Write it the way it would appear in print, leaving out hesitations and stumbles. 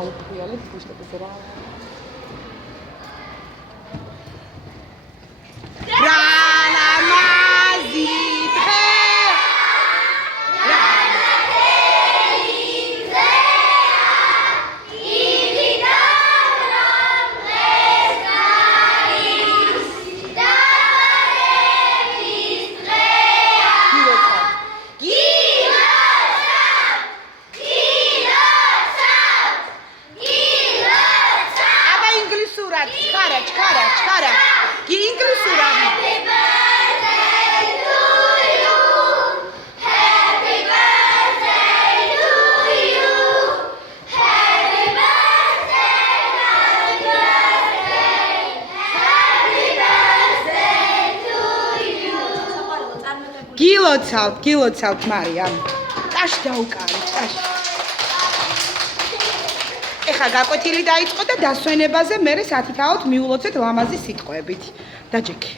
აუფრიალებს ვიშტებს რა. ჩქარა. კი ინგლისურად. Happy birthday to you. Happy birthday to you. Happy birthday. Happy birthday to you. გილოცავთ მარიამ. ტაში დაუკარი, ტაში. ეხლა გაკვეთილი დაიწყო და დასვენებაზე მე 10-ით მიულოცეთ ლამაზი სიტყვებით. დაჯექი.